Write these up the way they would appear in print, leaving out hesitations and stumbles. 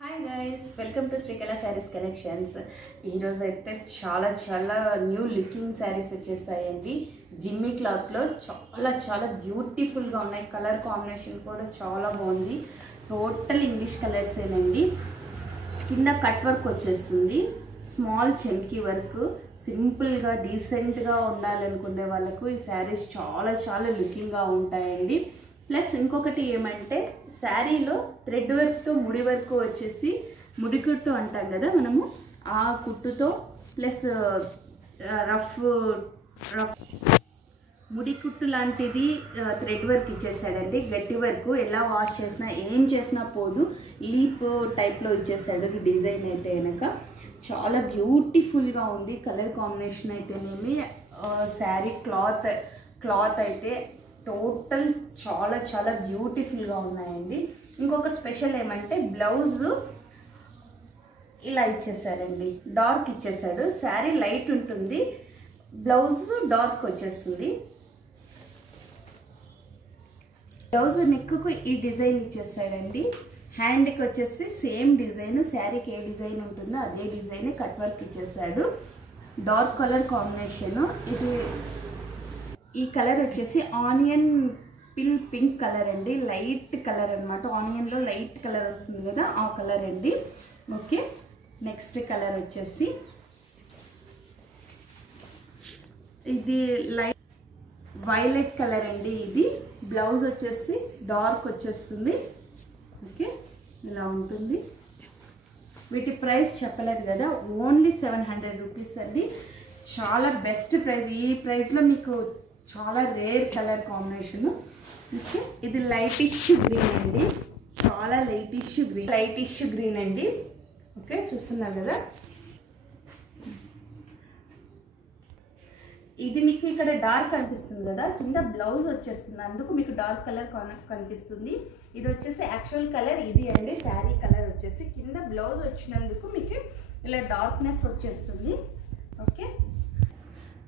Hi guys, welcome to Srikala sarees collections. ఈరోజు అయితే చాలా న్యూ లుకింగ్ శారీస్ వచ్చేసాయండి. జిమ్మీ క్లాత్లో చాలా బ్యూటిఫుల్గా ఉన్నాయి. కలర్ కాంబినేషన్ కూడా చాలా బాగుంది. టోటల్ ఇంగ్లీష్ కలర్సేనండి. కింద కట్ వర్క్ వచ్చేస్తుంది, స్మాల్ చెంకీ వర్క్. సింపుల్గా డీసెంట్గా ఉండాలనుకునే వాళ్ళకు ఈ శారీస్ చాలా లుకింగ్గా ఉంటాయండి. ప్లస్ ఇంకొకటి ఏమంటే శారీలో థ్రెడ్ వర్క్తో ముడి వర్క్ వచ్చేసి ముడి కుట్టు అంటాం కదా మనము, ఆ కుట్టుతో ప్లస్ రఫ్ ముడి కుట్టు లాంటిది థ్రెడ్ వర్క్ ఇచ్చేసాడండి. గట్టి వర్క్ ఎలా వాష్ చేసినా ఏం చేసినా పోదు, లీప్ టైప్లో ఇచ్చేసాడు. డిజైన్ అయితే కనుక చాలా బ్యూటిఫుల్గా ఉంది. కలర్ కాంబినేషన్ అయితేనేమి, శారీ క్లాత్ అయితే టోటల్ చాలా బ్యూటిఫుల్గా ఉన్నాయండి. ఇంకొక స్పెషల్ ఏమంటే బ్లౌజ్ ఇలా ఇచ్చేసారండి, డార్క్ ఇచ్చేసాడు. శారీ లైట్ ఉంటుంది, బ్లౌజ్ డార్క్ వచ్చేస్తుంది. బ్లౌజ్ నెక్కు ఈ డిజైన్ ఇచ్చేసాడండి. హ్యాండ్కి వచ్చేసి సేమ్ డిజైన్, శారీకి ఏ డిజైన్ ఉంటుందో అదే డిజైన్ కట్ వర్క్ ఇచ్చేసాడు. Dark colour combination. ఇది ఈ కలర్ వచ్చేసి ఆనియన్ పింక్ కలర్ అండి. లైట్ కలర్ అనమాట. ఆనియన్లో లైట్ కలర్ వస్తుంది కదా, ఆ కలర్ అండి. ఓకే, నెక్స్ట్ కలర్ వచ్చేసి ఇది లైట్ వైలెట్ కలర్ అండి. ఇది బ్లౌజ్ వచ్చేసి డార్క్ వచ్చేస్తుంది. ఓకే, ఇలా ఉంటుంది. వీటి ప్రైస్ చెప్పలేదు కదా, ఓన్లీ 700 రూపీస్ అండి. చాలా బెస్ట్ ప్రైస్. ఈ ప్రైస్లో మీకు చాలా రేర్ కలర్ కాంబినేషను. ఓకే, ఇది లైటిష్ గ్రీన్ అండి. చాలా లైటిష్ గ్రీన్ అండి. ఓకే, చూస్తున్నారు కదా. ఇది మీకు ఇక్కడ డార్క్ కనిపిస్తుంది కదా, కింద బ్లౌజ్ వచ్చేస్తుంది, అందుకు మీకు డార్క్ కలర్ కనిపిస్తుంది. ఇది వచ్చేసి యాక్చువల్ కలర్ ఇది అండి. శారీ కలర్ వచ్చేసి కింద బ్లౌజ్ వచ్చినందుకు మీకు ఇలా డార్క్నెస్ వచ్చేస్తుంది. ఓకే,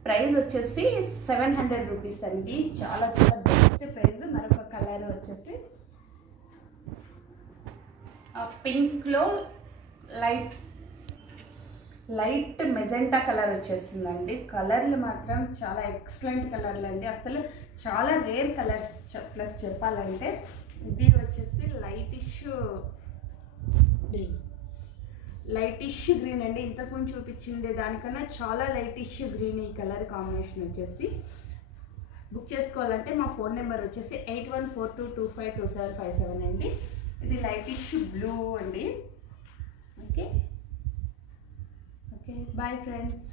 ప్రైస్ వచ్చేసి 700 రూపీస్ అండి. చాలా బెస్ట్ ప్రైస్. మరొక కలర్ వచ్చేసి పింక్లో లైట్ మెజెంటా కలర్ వచ్చేస్తుందండి. కలర్లు మాత్రం చాలా ఎక్సలెంట్ కలర్లు అండి. అసలు చాలా రేర్ కలర్స్. ప్లస్ చెప్పాలంటే ఇది వచ్చేసి లైటిష్ గ్రీన్ అండి. ఇంతకుముందు చూపించిండే దానికన్నా చాలా లైటిష్ గ్రీన్ ఈ కలర్ కాంబినేషన్ వచ్చేసి. బుక్ చేసుకోవాలంటే మా ఫోన్ నెంబర్ వచ్చేసి 8142252757 అండి. ఇది లైటిష్ బ్లూ అండి. Okay, bye friends.